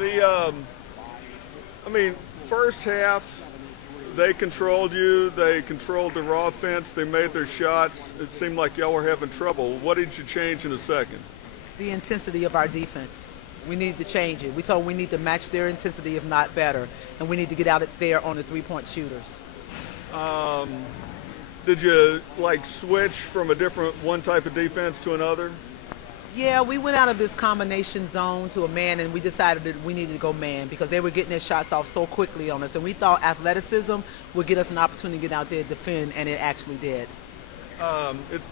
I mean, first half, they controlled you. They controlled their offense. They made their shots. It seemed like y'all were having trouble. What did you change in the second? The intensity of our defense. We need to change it. We told them we need to match their intensity, if not better, and we need to get out there on the three-point shooters. Did you like switch from a different one type of defense to another? Yeah, we went out of this combination zone to a man, and we decided that we needed to go man because they were getting their shots off so quickly on us, and we thought athleticism would get us an opportunity to get out there and defend, and it actually did.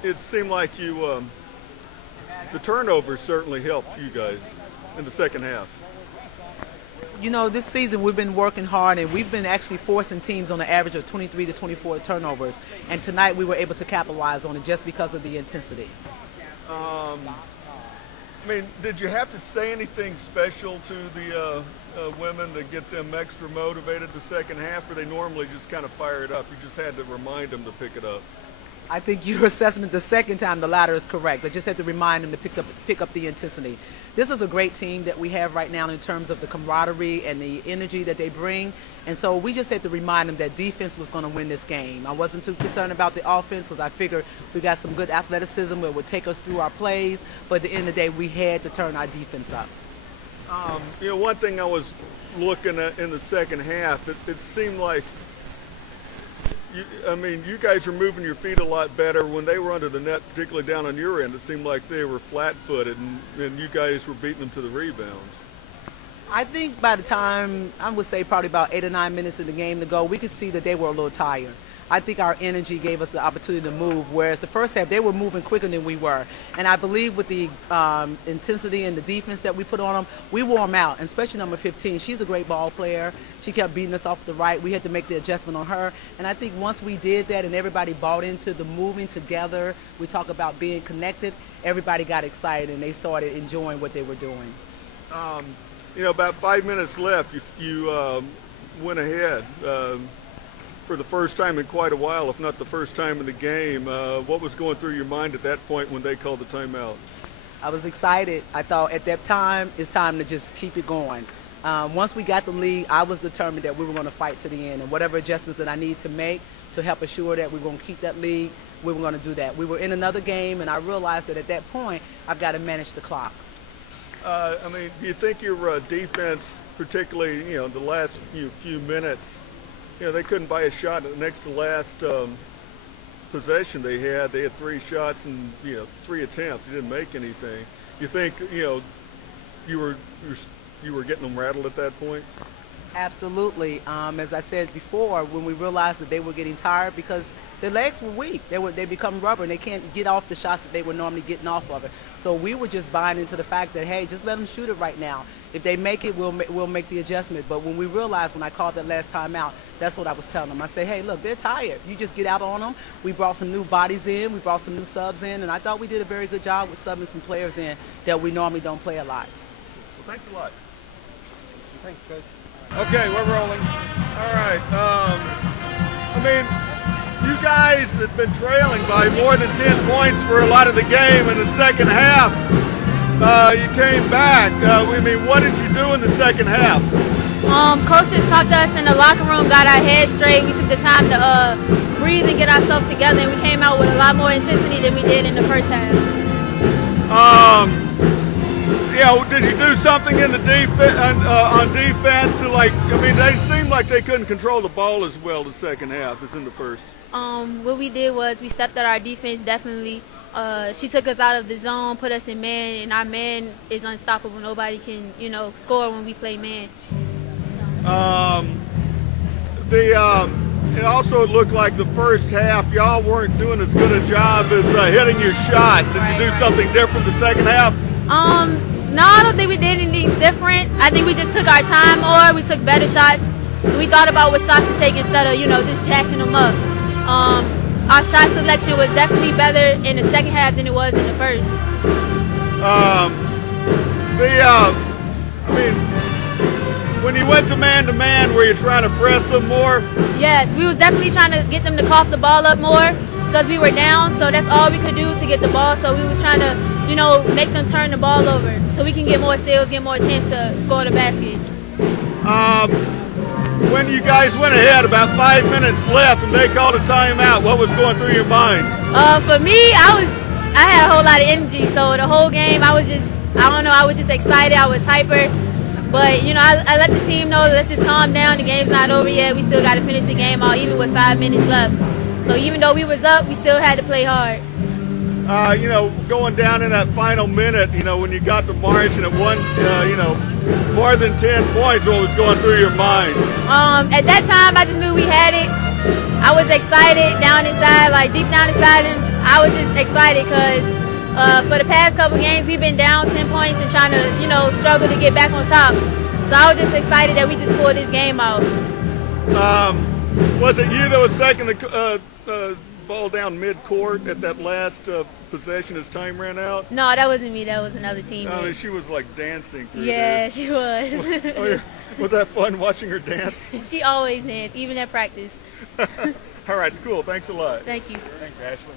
It seemed like you, the turnovers certainly helped you guys in the second half. You know, this season we've been working hard, and we've been actually forcing teams on an average of 23 to 24 turnovers, and tonight we were able to capitalize on it just because of the intensity. I mean, did you have to say anything special to the women to get them extra motivated the second half, or they normally just kind of fire it up? You just had to remind them to pick it up. I think your assessment the second time, the latter, is correct. I just had to remind them to pick up the intensity. This is a great team that we have right now in terms of the camaraderie and the energy that they bring. And so we just had to remind them that defense was going to win this game. I wasn't too concerned about the offense because I figured we got some good athleticism that would take us through our plays. But at the end of the day, we had to turn our defense up. You know, one thing I was looking at in the second half, it seemed like, you guys were moving your feet a lot better when they were under the net, particularly down on your end. It seemed like they were flat-footed, and you guys were beating them to the rebounds. I think by the time, I would say probably about 8 or 9 minutes of the game to go, we could see that they were a little tired. I think our energy gave us the opportunity to move, whereas the first half, they were moving quicker than we were. And I believe with the intensity and the defense that we put on them, we wore them out, and especially number 15. She's a great ball player. She kept beating us off the right. We had to make the adjustment on her. And I think once we did that and everybody bought into the moving together, we talk about being connected, everybody got excited and they started enjoying what they were doing. You know, about 5 minutes left, you went ahead. For the first time in quite a while, if not the first time in the game. What was going through your mind at that point when they called the timeout? I was excited. I thought at that time, it's time to just keep it going. Once we got the lead, I was determined that we were going to fight to the end, and whatever adjustments that I need to make to help assure that we were going to keep that lead, we were going to do that. We were in another game, and I realized that at that point, I've got to manage the clock. I mean, do you think your defense, particularly, you know, the last few minutes, you know, they couldn't buy a shot at the next to last possession they had. They had 3 shots and, 3 attempts. They didn't make anything. You think, you were getting them rattled at that point? Absolutely. As I said before, when we realized that they were getting tired because their legs were weak. They become rubber and they can't get off the shots that they were normally getting off of it. So we were just buying into the fact that, hey, just let them shoot it right now. If they make it, we'll make the adjustment. But when we realized, when I called that last time out, that's what I was telling them. I said, hey, look, they're tired. You just get out on them. We brought some new bodies in. We brought some new subs in. And I thought we did a very good job with subbing some players in that we normally don't play a lot. Well, thanks a lot. Thanks, Coach. Okay, we're rolling. All right. I mean, you guys have been trailing by more than 10 points for a lot of the game in the second half. You came back. I mean, what did you do in the second half? Coach just talked to us in the locker room, got our heads straight. We took the time to breathe and get ourselves together, and we came out with a lot more intensity than we did in the first half. Did you do something in the on defense to, like, I mean, they seemed like they couldn't control the ball as well the second half as in the first. What we did was we stepped up our defense, definitely. She took us out of the zone, put us in man, and our man is unstoppable. Nobody can, score when we play man. It also looked like the first half y'all weren't doing as good a job as hitting your shots. Did you do something different the second half? No, I don't think we did anything different. I think we just took our time more. We took better shots. We thought about what shots to take instead of, just jacking them up. Our shot selection was definitely better in the second half than it was in the first. When you went to man, were you trying to press them more? Yes, we was definitely trying to get them to cough the ball up more because we were down, so that's all we could do to get the ball. So we was trying to you know, make them turn the ball over so we can get more steals, get more chance to score the basket. When you guys went ahead, about 5 minutes left, and they called a timeout, what was going through your mind? For me, I had a whole lot of energy, so the whole game I was just excited, I was hyper. But, you know, I let the team know, let's just calm down, the game's not over yet, we still got to finish the game out even with 5 minutes left. So even though we was up, we still had to play hard. You know, going down in that final minute, you know, when you got the margin at one, you know, more than 10 points, what was going through your mind? At that time, I just knew we had it. I was excited down inside, like deep down inside, and I was just excited because for the past couple games, we've been down 10 points and trying to, you know, struggle to get back on top. So I was just excited that we just pulled this game out. Was it you that was taking the ball down mid-court at that last possession as time ran out? No, that wasn't me. That was another teammate. I mean, she was like dancing through Yeah, there. she was. Oh, yeah. Was that fun watching her dance? She always dances, even at practice. All right, cool. Thanks a lot. Thank you. Thanks, Ashley.